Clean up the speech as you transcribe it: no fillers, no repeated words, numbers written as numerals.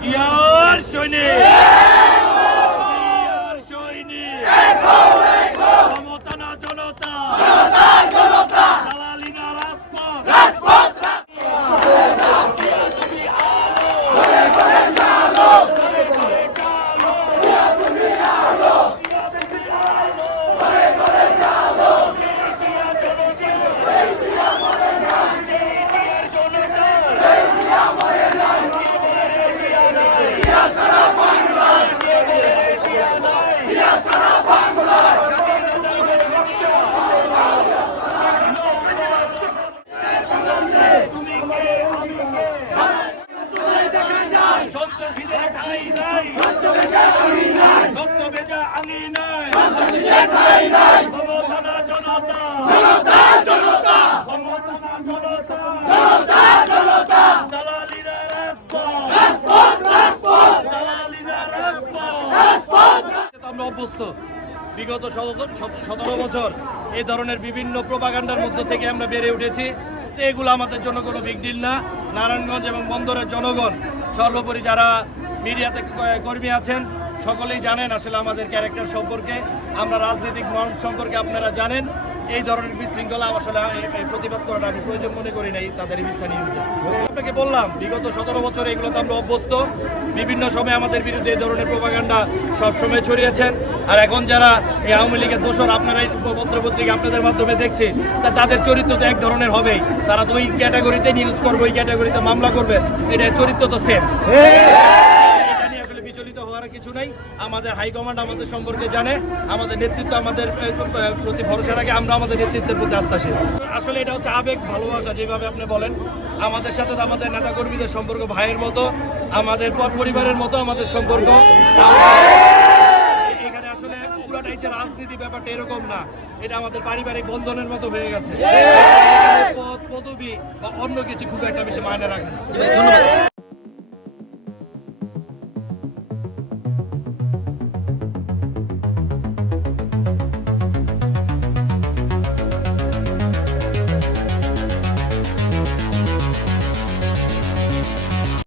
জিয়ার সৈনিক, জিয়ার সৈনিক, ক্ষমতা না জনতা, দালালি না রাজপথ। সন্ত্রাসীদের ঠাঁই নাই, রক্ত ভেজা আঙিনায়, ক্ষমতা না জনতা, ক্ষমতা না জনতা, দালালি না রাজপথ, দালালি না রাজপথ। আমরা অভ্যস্ত বিগত 17 বছর এই ধরনের বিভিন্ন প্রোপাগান্ডার মধ্য থেকে আমরা বেড়ে উঠেছি। তো এগুলো আমাদের জন্য কোনো বিগ ডিল না। নারায়ণগঞ্জ এবং বন্দরের জনগণ, সর্বোপরি যারা মিডিয়াতে কর্মী আছেন, সকলেই জানেন আসলে আমাদের ক্যারেক্টার সম্পর্কে, আমরা রাজনৈতিক মন সম্পর্কে আপনারা জানেন। এই ধরনের বিশৃঙ্খলা আসলে প্রতিবাদ করাটা আমি প্রয়োজন মনে করি নাই তাদের মিথ্যা নিউজে। আপনাকে বললাম বিগত 17 বছর এগুলোতে আমরা অভ্যস্ত। বিভিন্ন সময় আমাদের বিরুদ্ধে এই ধরনের প্রোপাগান্ডা সবসময় ছড়িয়েছেন। আর এখন যারা এই আওয়ামী লীগের দোসর, আপনারা পত্রপত্রিকা আপনাদের মাধ্যমে দেখছি, তাদের চরিত্র তো এক ধরনের হবেই। তারা তো ওই ক্যাটাগরিতে নিউজ করবে, ওই ক্যাটাগরিতে মামলা করবে, এটা চরিত্র তো সেম। বিচলিত হওয়ার কিছু নাই। আমাদের হাইকমান্ড আমাদের সম্পর্কে জানে, আমাদের নেতৃত্ব আমাদের প্রতি ভরসা রাখে, আমরা আমাদের নেতৃত্বের প্রতি আস্থাশীল। আসলে এটা হচ্ছে আবেগ, ভালোবাসা, যেভাবে আপনি বলেন। আমাদের সাথে তো আমাদের নেতাকর্মীদের সম্পর্ক ভাইয়ের মতো, আমাদের পরিবারের মতো আমাদের সম্পর্ক। এখানে আসলে পুরাটাই যে রাজনীতি, ব্যাপারটা এরকম না। এটা আমাদের পারিবারিক বন্ধনের মতো হয়ে গেছে। পদ পদবি বা অন্য কিছু খুব একটা বেশি মায়নে রাখে না। ধন্যবাদ।